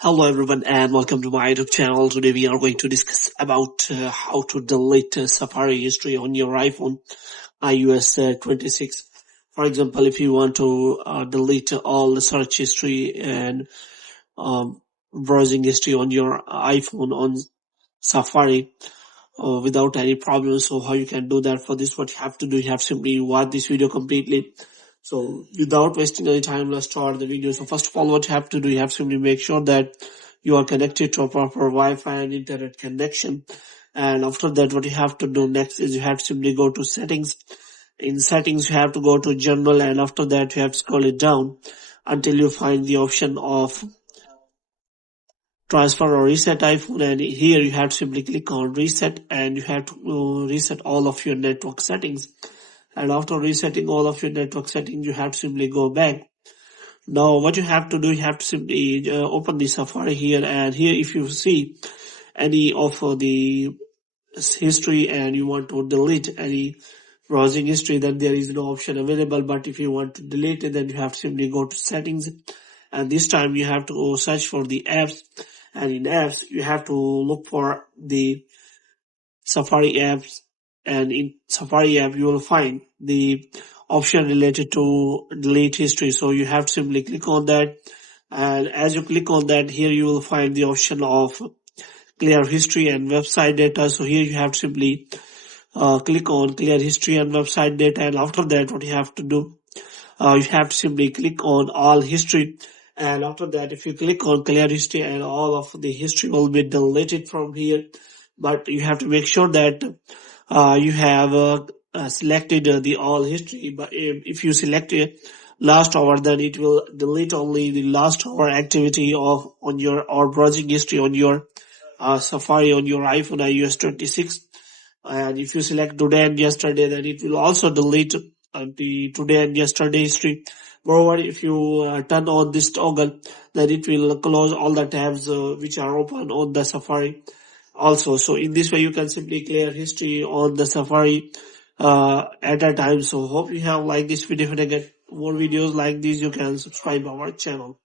Hello everyone and welcome to my YouTube channel. Today we are going to discuss about how to delete Safari history on your iPhone iOS 26. For example, if you want to delete all the search history and um, browsing history on your iPhone on Safari without any problems, so how you can do that? For this, what you have to do, you have simply watch this video completely. So without wasting any time, let's start the video. So first of all, what you have to do, you have to simply make sure that you are connected to a proper Wi-Fi and internet connection. And after that, what you have to do next is you have to simply go to settings. In settings, you have to go to general, and after that, you have to scroll it down until you find the option of transfer or reset iPhone, and here you have to simply click on reset, and you have to reset all of your network settings. And after resetting all of your network settings, you have to simply go back. Now what you have to do, you have to simply open the Safari here, and here if you see any of the history and you want to delete any browsing history, then there is no option available. But if you want to delete it, then you have to simply go to settings, and this time you have to search for the apps, and in apps you have to look for the Safari apps, and in Safari app you will find the option related to delete history. So you have to simply click on that, and as you click on that, here you will find the option of clear history and website data. So here you have to simply click on clear history and website data, and after that what you have to do, you have to simply click on all history, and after that if you click on clear history, and all of the history will be deleted from here. But you have to make sure that you have selected the all history. But if you select last hour, then it will delete only the last hour activity of on your or browsing history on your Safari on your iPhone iOS 26. And if you select today and yesterday, then it will also delete the today and yesterday history. Moreover, if you turn on this toggle, then it will close all the tabs which are open on the Safari also. So in this way you can simply clear history on the Safari at a time. So hope you have liked this video. If you get more videos like this, you can subscribe our channel.